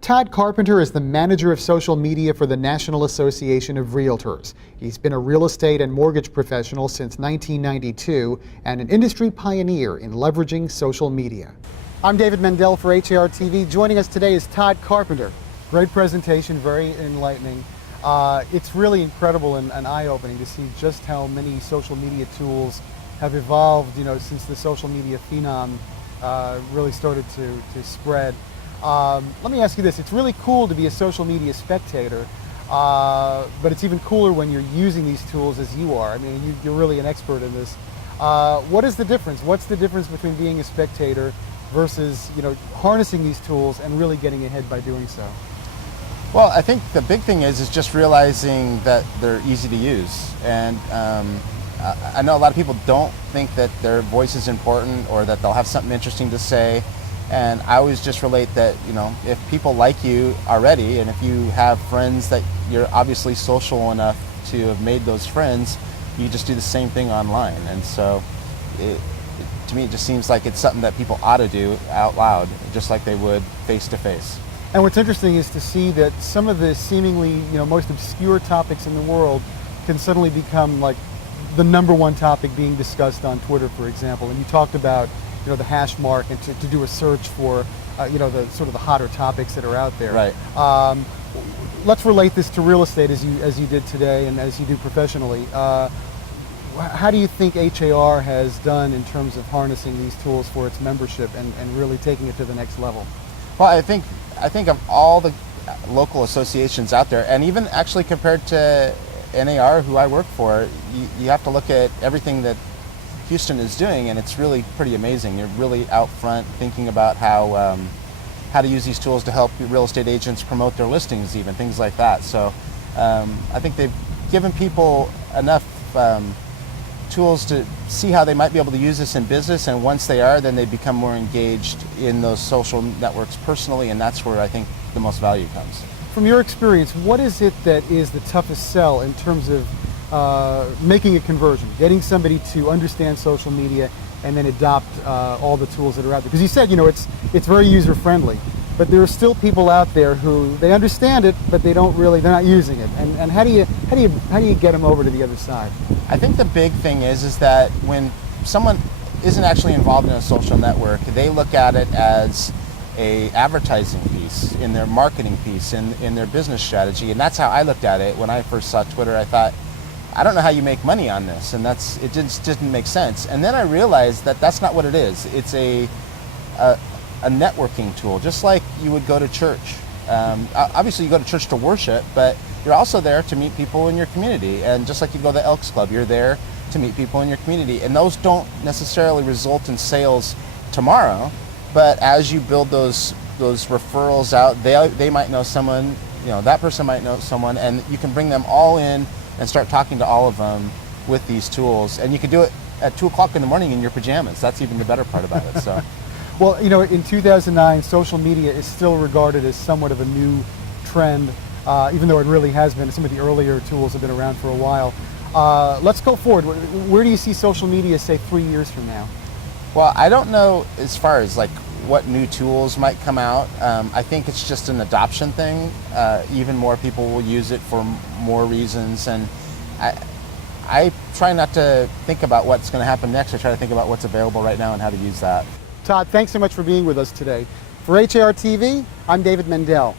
Todd Carpenter is the manager of social media for the National Association of Realtors. He's been a real estate and mortgage professional since 1992 and an industry pioneer in leveraging social media. I'm David Mendel for HARTV. Joining us today is Todd Carpenter. Great presentation, very enlightening. It's really incredible and eye-opening to see just how many social media tools have evolved, since the social media phenom really started to spread. Let me ask you this, it's really cool to be a social media spectator, but it's even cooler when you're using these tools as you are. I mean, you're really an expert in this. What is the difference? What's the difference between being a spectator versus, harnessing these tools and really getting ahead by doing so? Well, I think the big thing is just realizing that they're easy to use. And I know a lot of people don't think that their voice is important or that they'll have something interesting to say. And I always just relate that, if people like you already, and if you have friends that you're obviously social enough to have made those friends, you just do the same thing online. And so to me, it just seems like it's something that people ought to do out loud, just like they would face to face. And what's interesting is to see that some of the seemingly, most obscure topics in the world can suddenly become like the #1 topic being discussed on Twitter, for example. And you talked about the hash mark and to do a search for the sort of the hotter topics that are out there. Right. Let's relate this to real estate as you did today and as you do professionally. How do you think HAR has done in terms of harnessing these tools for its membership and really taking it to the next level? Well, I think of all the local associations out there, and even actually compared to NAR, who I work for, you have to look at everything that Houston is doing, and it's really pretty amazing. You're really out front thinking about how to use these tools to help real estate agents promote their listings, even things like that. So I think they've given people enough tools to see how they might be able to use this in business, and once they are, then they become more engaged in those social networks personally, and that's where I think the most value comes. From your experience, what is it that is the toughest sell in terms of making a conversion, getting somebody to understand social media and then adopt all the tools that are out there? Because you said, it's very user friendly, but there are still people out there who they understand it, but they're not using it. And how do you get them over to the other side? I think the big thing is that when someone isn't actually involved in a social network, they look at it as a advertising piece, in their marketing piece, in their business strategy. And that's how I looked at it when I first saw Twitter. I thought, I don't know how you make money on this, and it just didn't make sense. And then I realized that that's not what it is. It's a networking tool, just like you would go to church. Obviously, you go to church to worship, but you're also there to meet people in your community. And just like you go to the Elks Club, you're there to meet people in your community. And those don't necessarily result in sales tomorrow, but as you build those referrals out, they might know someone, that person might know someone, and you can bring them all in and start talking to all of them with these tools. And you can do it at 2 o'clock in the morning in your pajamas. That's even the better part about it. So, well, in 2009, social media is still regarded as somewhat of a new trend, even though it really has been. Some of the earlier tools have been around for a while. Let's go forward. Where do you see social media, say, 3 years from now? Well, I don't know as far as what new tools might come out. I think it's just an adoption thing. Even more people will use it for more reasons, and I try not to think about what's going to happen next. I try to think about what's available right now and how to use that. Todd, thanks so much for being with us today. For HAR TV, I'm David Mendel.